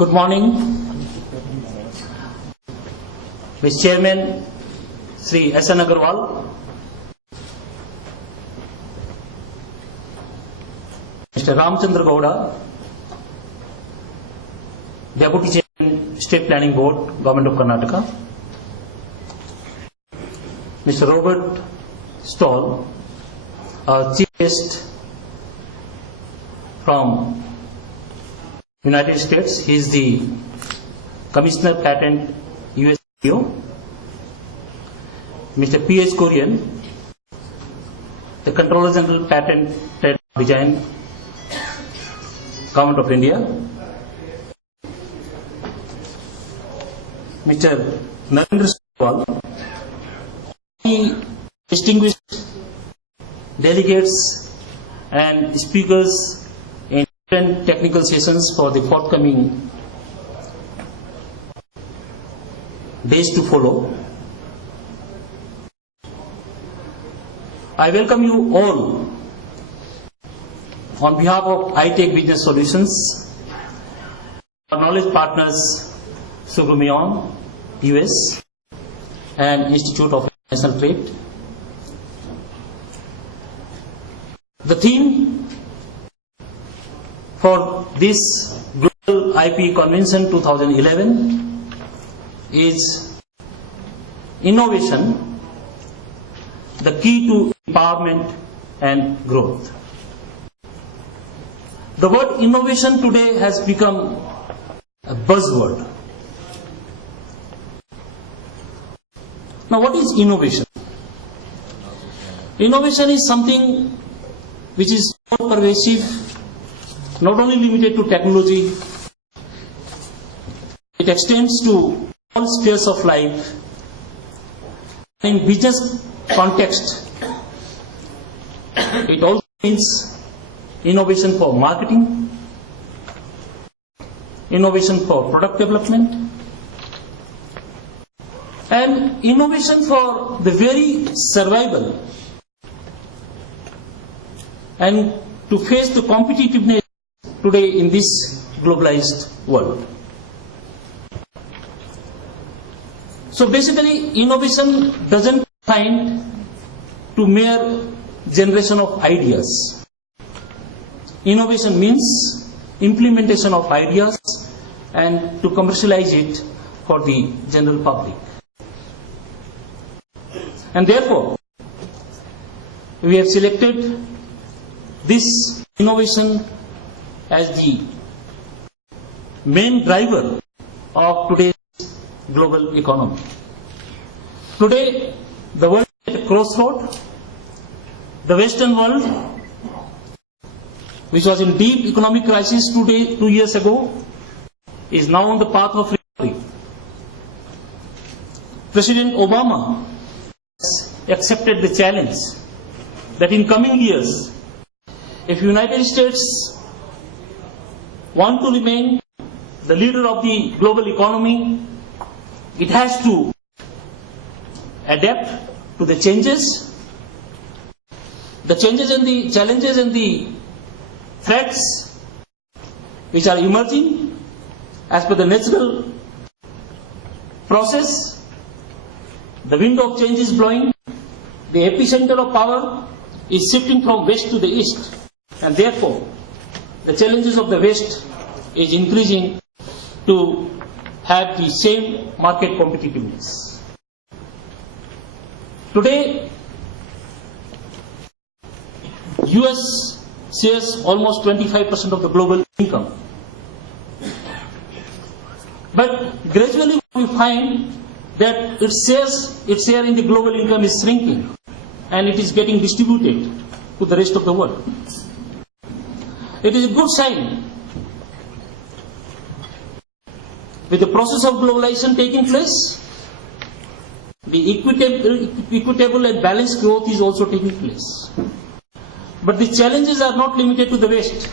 Good morning, Mr. Chairman, Sri S. N. Agarwal, Mr. Ramchandra Gowda, Deputy Chairman, State Planning Board, Government of Karnataka, Mr. Robert Stoll, our Chief Guest from United States. He is the Commissioner Patent USPO. Mr. P.H. Korean, the Controller General Patent Trade Design, Government of India. Mr. Narendra Sawal, distinguished delegates and speakers in different technical sessions for the forthcoming days to follow. I welcome you all on behalf of iTech Business Solutions, our knowledge partners Subramion, US, and Institute of International Trade. The theme for this Global IP Convention 2011 is innovation, the key to empowerment and growth. The word innovation today has become a buzzword. Now, what is innovation? Innovation is something which is more pervasive, not only limited to technology, it extends to all spheres of life. In business context, it also means innovation for marketing, innovation for product development, and innovation for the very survival and to face the competitiveness today in this globalized world. So basically, innovation doesn't find to mere generation of ideas. Innovation means implementation of ideas and to commercialize it for the general public. And therefore, we have selected this innovation as the main driver of today's global economy. Today, the world is at a crossroad. The Western world, which was in deep economic crisis 2 years ago, is now on the path of recovery. President Obama has accepted the challenge that in coming years, if United States want to remain the leader of the global economy, it has to adapt to the changes and the challenges and the threats which are emerging as per the natural process. The wind of change is blowing. The epicenter of power is shifting from west to the east, and therefore the challenges of the west is increasing to have the same market competitiveness. Today, US shares almost 25% of the global income. But gradually we find that its share in the global income is shrinking and it is getting distributed to the rest of the world. It is a good sign. With the process of globalization taking place, the equitable and balanced growth is also taking place. But the challenges are not limited to the West.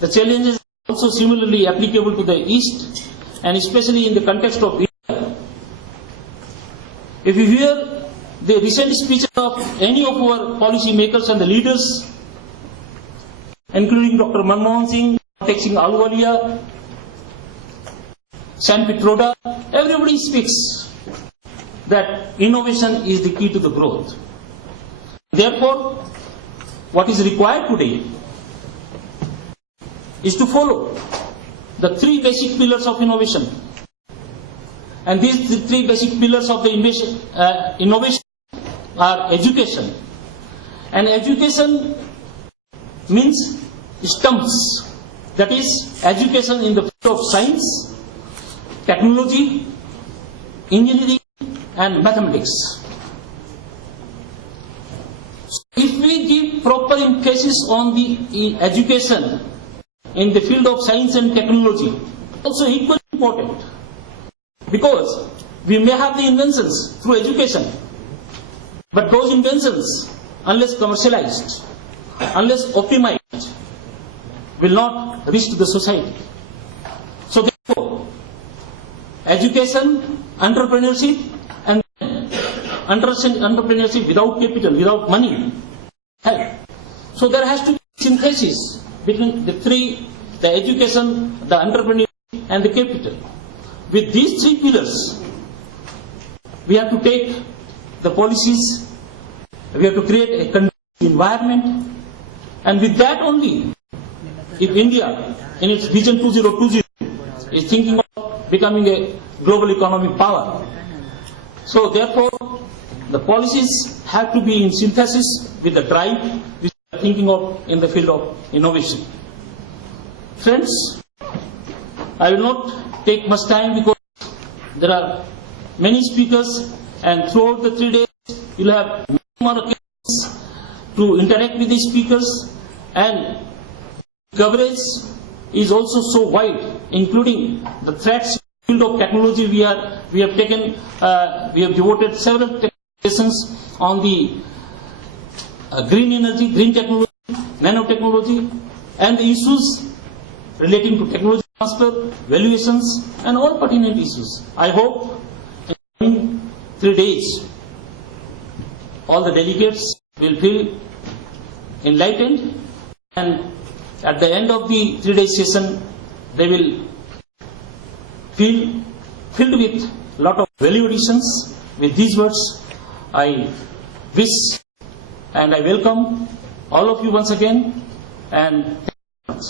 The challenges are also similarly applicable to the East, and especially in the context of India. If you hear the recent speeches of any of our policy makers and the leaders, including Dr. Manmohan Singh, Dr. Singh Ahluwalia, San Petroda, everybody speaks that innovation is the key to the growth. Therefore, what is required today is to follow the three basic pillars of innovation. And these three basic pillars of the innovation are education. And education means stumps. That is, education in the field of science, technology, engineering, and mathematics. If we give proper emphasis on the education in the field of science and technology, also equally important, because we may have the inventions through education, but those inventions, unless commercialized, unless optimized, will not reach to the society. So therefore, education, entrepreneurship, and entrepreneurship without capital, without money, help. So there has to be synthesis between the three, the education, the entrepreneurship, and the capital. With these three pillars, we have to take the policies, we have to create a conducive environment, and with that only, if India, in its Vision 2020, is thinking of becoming a global economic power, so therefore, the policies have to be in synthesis with the drive which we are thinking of in the field of innovation. Friends, I will not take much time because there are many speakers, and throughout the 3 days, you will have many more occasions to interact with these speakers, and coverage is also so wide, including the threats in the field of technology. We have devoted several sessions on the green energy, green technology, nanotechnology, and the issues relating to technology transfer, valuations, and all pertinent issues. I hope in 3 days, all the delegates will feel enlightened, and at the end of the 3-day session, they will feel filled with a lot of value additions. With these words, I wish and I welcome all of you once again, and thank you very much.